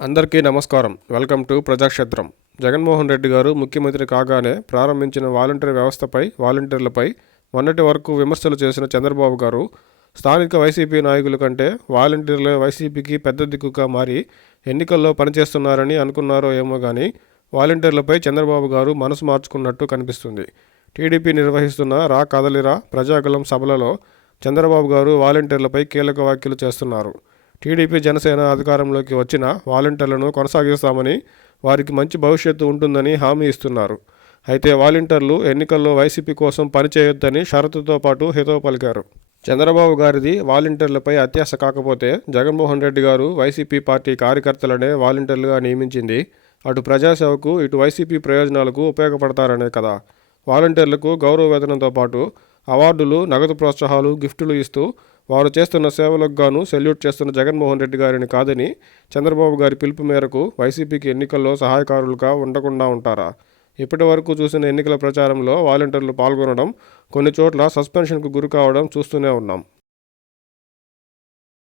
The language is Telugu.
అందరికీ నమస్కారం. Welcome to Prajakshetram. జగన్మోహన్ రెడ్డి గారు ముఖ్యమంత్రి కాగానే ప్రారంభించిన వాలంటీర్ వ్యవస్థపై వాలంటీర్లపై మొన్నటి వరకు విమర్శలు చేసిన చంద్రబాబు గారు స్థానిక వైసీపీ నాయకుల కంటే వాలంటీర్లే వైసీపీకి పెద్ద దిక్కుగా మారి ఎన్నికల్లో పనిచేస్తున్నారని అనుకున్నారో ఏమో కానీ వాలంటీర్లపై చంద్రబాబు గారు మనసు మార్చుకున్నట్టు కనిపిస్తుంది. టీడీపీ నిర్వహిస్తున్న రా కదలిరా ప్రజాగలం సభలలో చంద్రబాబు గారు వాలంటీర్లపై కీలక వ్యాఖ్యలు చేస్తున్నారు. టీడీపీ జనసేన అధికారంలోకి వచ్చిన వాలంటీర్లను కొనసాగిస్తామని, వారికి మంచి భవిష్యత్తు ఉంటుందని హామీ ఇస్తున్నారు. అయితే వాలంటీర్లు ఎన్నికల్లో వైసీపీ కోసం పనిచేయొద్దని షరతుతో పాటు హితవు పలికారు. చంద్రబాబు గారిది వాలంటీర్లపై అత్యాశ కాకపోతే జగన్మోహన్ రెడ్డి గారు వైసీపీ పార్టీ కార్యకర్తలనే వాలంటీర్లుగా నియమించింది అటు ప్రజాసేవకు ఇటు వైసీపీ ప్రయోజనాలకు ఉపయోగపడతారనే కదా. వాలంటీర్లకు గౌరవ వేతనంతో పాటు అవార్డులు, నగదు ప్రోత్సాహాలు, గిఫ్టులు ఇస్తూ వారు చేస్తున్న సేవలకు గాను సెల్యూట్ చేస్తున్న జగన్మోహన్ రెడ్డి గారిని కాదని చంద్రబాబు గారి పిలుపు మేరకు వైసీపీకి ఎన్నికల్లో సహాయకారులుగా ఉండకుండా ఉంటారా? ఇప్పటి వరకు చూసిన ఎన్నికల ప్రచారంలో వాలంటీర్లు పాల్గొనడం, కొన్ని చోట్ల సస్పెన్షన్కు గురి కావడం చూస్తూనే ఉన్నాం.